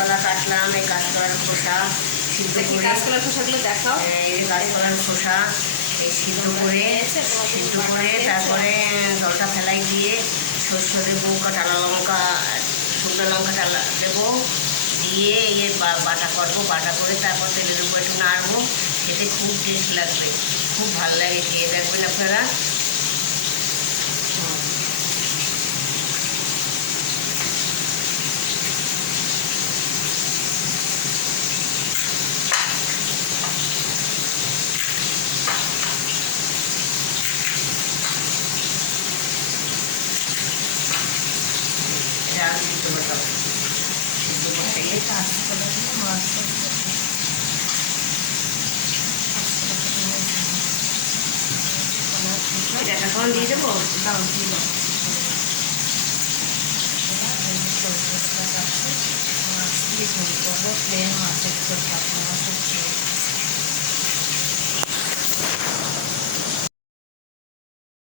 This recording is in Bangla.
কাঁচকলা কাটলাম, এই কাঁচকলার খোসা সিদ্ধ করে, কাঁচকলার খোসাগুলো দেখাও। এই কাঁচকলার খোসা এই সিদ্ধ করে তারপরে জলটা ফেলাই দিয়ে সর্ষে দেবো, টালা লঙ্কা, শুকনো লঙ্কা টালা দেবো, দিয়ে বাটা করবো, বাটা করে তারপর তেলের উপর একটু নাড়বো। খেতে খুব টেস্ট লাগবে, খুব ভালো লাগে, খেয়ে দেখবেন আপনারা। সিদ্ধ করতে হবে, সিদ্ধ করতে গিয়ে এটা এখন দিয়ে দেবো। দাও দিয়ে দাও। মাছ দিয়ে ঝোল করবো, প্লেন মাছের ঝোল, মাছের ঝোল।